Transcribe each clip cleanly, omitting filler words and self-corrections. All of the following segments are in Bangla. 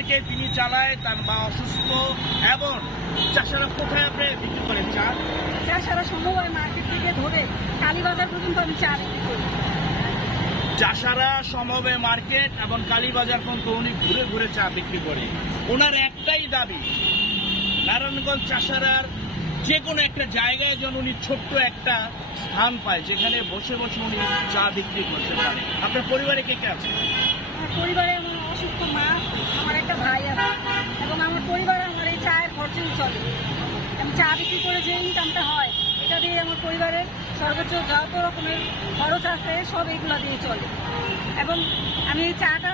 মার্কেট তিনি চালায়, তার মা অসুস্থ। এবং চাষারা কোথায় আপনি বিক্রি করেন চা? চাষারা সমবায় মার্কেট থেকে ধরে কালীবাজার পর্যন্ত আমি চা বিক্রি করি। চাষারা সমবায় মার্কেট এবং কালীবাজার পর্যন্ত উনি ঘুরে ঘুরে চা বিক্রি করে। ওনার একটাই দাবি, নারায়ণগঞ্জ চাষারার যে কোনো একটা জায়গায় যেন উনি ছোট্ট একটা স্থান পায়, যেখানে বসে বসে উনি চা বিক্রি করতে পারে। আপনার পরিবারে কে কে আছে? আমার পরিবারে আমার অসুস্থ মা, আমার একটা ভাই আছে, এবং আমার পরিবারে আমার এই চায়ের খরচই চলে। আমি চা বিক্রি করে যে ইনকামটা হয়, এটা দিয়ে আমার পরিবারের সর্বোচ্চ যত রকমের খরচ আছে সব এইগুলো দিয়ে চলে। এবং আমি এই চাটা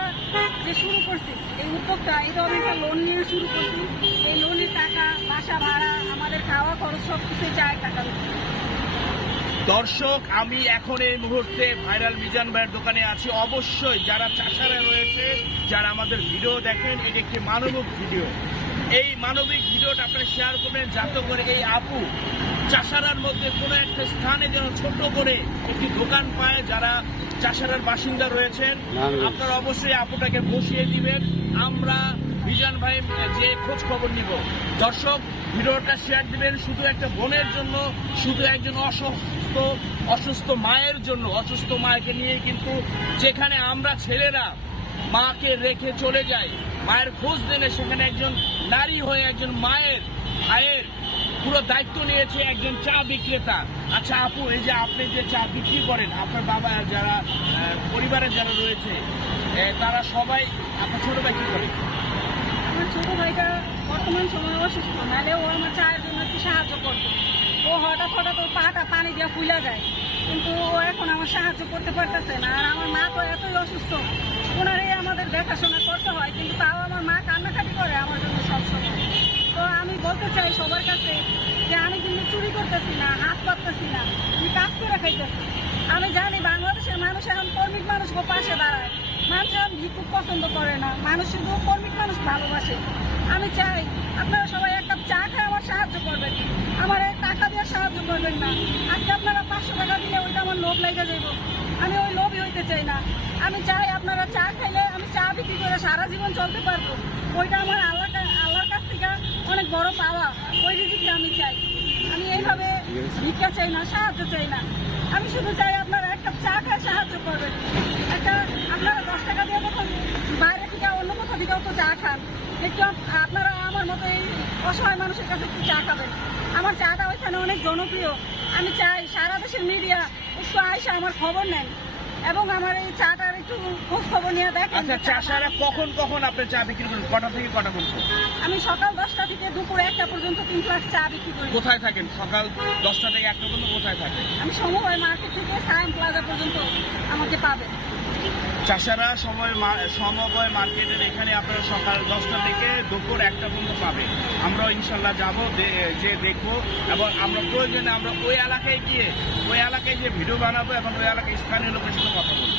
যে শুরু করছি, এই উদ্যোগটা, এটা আমি একটা লোন নিয়ে শুরু করছি। এই লোনের টাকা, বাসা ভাড়া, আমাদের খাওয়া খরচ সব কিছু চায়ের টাকা। দর্শক, আমি এখন এই মুহূর্তে ভাইরাল মিজান ভাইয়ের দোকানে আছি। অবশ্যই যারা চাষারা রয়েছে, যারা আমাদের ভিডিও দেখেন, এটি একটি মানবিক ভিডিও। এই মানবিক ভিডিওটা আপনারা শেয়ার করবেন, যাতে করে এই আপু চাষারার মধ্যে কোনো একটা স্থানে যেন ছোট করে একটি দোকান পায়। যারা চাষারার বাসিন্দা রয়েছেন, আপনারা অবশ্যই আপুটাকে বসিয়ে দিবেন। আমরা মিজান ভাই যে খোঁজ খবর নিব। দর্শক, ভিডিওটা শেয়ার দিবেন শুধু একটা বোনের জন্য, শুধু একজন অসুস্থ মায়ের জন্য। অসুস্থ মাকে নিয়ে কিন্তু যেখানে আমরা ছেলেরা মাকে রেখে চলে যাই, মায়ের খোঁজ দিলে সেখানে একজন নারী হয়ে একজন মায়ের ভাইয়ের পুরো দায়িত্ব নিয়েছে একজন চা বিক্রেতা। আচ্ছা আপু, এই যে আপনি যে চা বিক্রি করেন, আপনার বাবা যারা পরিবারের যারা রয়েছে তারা সবাই, আপনার ছোট ভাই কি করে? আমার ছোট ভাইটা বর্তমান সময় অসুস্থ, নাহলে ও আমার চায়ের জন্য একটু সাহায্য করতো। ও হঠাৎ ওর পাটা পানি দিয়ে ফুলে যায়, কিন্তু ও এখন আমার সাহায্য করতে পারতেছে না। আর আমার মা তো এতই অসুস্থ, ওনারই আমাদের দেখাশোনা করতে হয়, কিন্তু তাও আমার মা কান্নাকাটি করে আমার জন্য সবসময়। তো আমি বলতে চাই সবার কাছে যে আমি কিন্তু চুরি করতেছি না, হাত পাততেছি না, আমি কাজ করে খাইতেছি। আমি জানি বাংলাদেশের মানুষ এখন কর্মিক মানুষকে পাশে দাঁড়ায়। মানুষ এখন ভিক্ষুক পছন্দ করে না, মানুষ শুধু কর্মিক মানুষ ভালোবাসে। আমি চাই আপনারা সবাই এক কাপ চা খায় আমার সাহায্য করবেন, আমার এই টাকা দিয়ে সাহায্য করবেন না। আজকে আপনারা 500 টাকা দিলে ওইটা আমার লোভ লেগে যাইব, আমি ওই লোভই হইতে চাই না। আমি চাই আপনারা চা খাইলে আমি চা বিক্রি করে সারা জীবন চলতে পারবো, ওইটা আমার আল্লাহর কাছ থেকে অনেক বড় পাওয়া। ওই রিজিকটা আমি চাই। আমি এইভাবে ভিক্ষা চাই না, সাহায্য চাই না। আমি শুধু চাই আপনারা এক কাপ চা খায় সাহায্য করবেন। আপনারা 10 টাকা দিয়ে তখন বাইরে থেকে অন্য কোথাও থেকেও তো চা খান, একটু আপনারা আমার মতো এই অসহায় মানুষের কাছে একটু চা খাবেন। আমার চাটা ওইখানে অনেক জনপ্রিয়। আমি চাই সারা দেশের মিডিয়া একটু আইসা আমার খবর নেন এবং আমার এই চাটার একটু খোঁজ খবর নিয়ে দেখেন। আচ্ছা, চাষারা কখন কখন আপনি চা বিক্রি করেন? কটা থেকে কটা পর্যন্ত? আমি সকাল 10টা থেকে দুপুর 1টা পর্যন্ত 3 গ্লাস চা বিক্রি করি। কোথায় থাকেন? সকাল 10টা থেকে 1টা পর্যন্ত কোথায় থাকেন? আমি সমবায় মার্কেট থেকে সায়েম প্লাজা পর্যন্ত আমাকে পাবেন। চাষারা সমবায় মার্কেটের এখানে আপনারা সকাল 10টা থেকে দুপুর 1টা পর্যন্ত পাবেন। আমরাও ইনশাল্লাহ যাবো, যে দেখবো, এবং আমরা প্রয়োজনে আমরা ওই এলাকায় গিয়ে ওই এলাকায় যে ভিডিও বানাবো এবং ওই এলাকায় স্থানীয় লোকের সাথে কথা বলবো।